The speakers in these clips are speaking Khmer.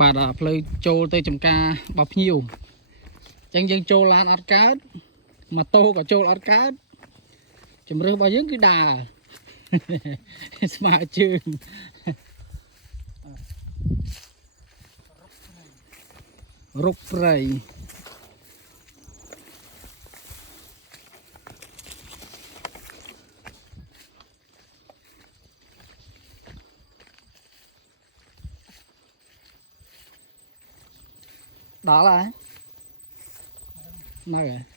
បាទផ្លូវចូលទៅចំការរបស់ភ្ញៀវអញ្ចឹងយើងចូលឡានអត់កើតម៉ូតូក៏ចូលអត់កើតជំរឿសរបស់យើងគឺដើរស្មើជើងរុកព្រៃដល់ហើយនៅហើយ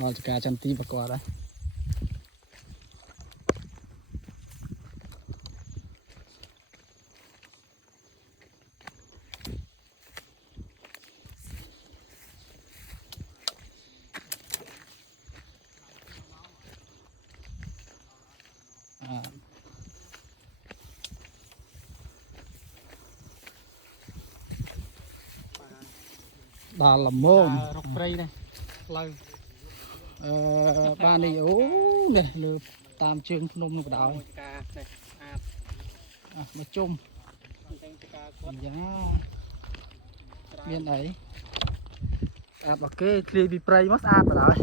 ដល់ចការចន្ទទីប្រកបហើយដល់ល្មមរុកព្រៃនេះផ្លូវបាននេះអូនេះលើតាមជើងភ្នំនោះបដ ாய் ការនេះស្អាតមកជុំយ៉ាមានអីស្អាតរបស់គេឃ្លាយពីព្រៃមកស្អាតបដ ாய்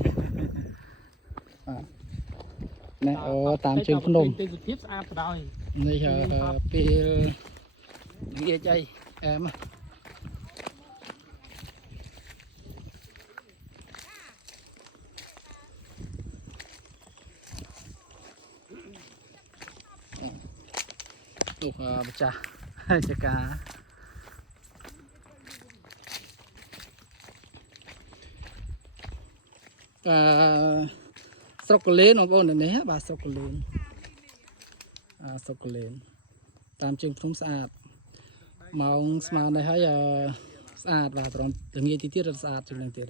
នេះអូតាមជើងភ្នំទេសភាពស្អាតបដ ாய் នេះពេលនិយាយអីអែមទូម្ចាស់ចការស្រុកកលេនបងប្អូននេះបាទស្រុកកលេនស្រុកកលេនតាមជើងភ្នំស្អាតម៉ោងស្មើនេះហើយស្អាតបាទត្រង់ល្ងាចទីទៀតស្អាតជាងនេះទៀត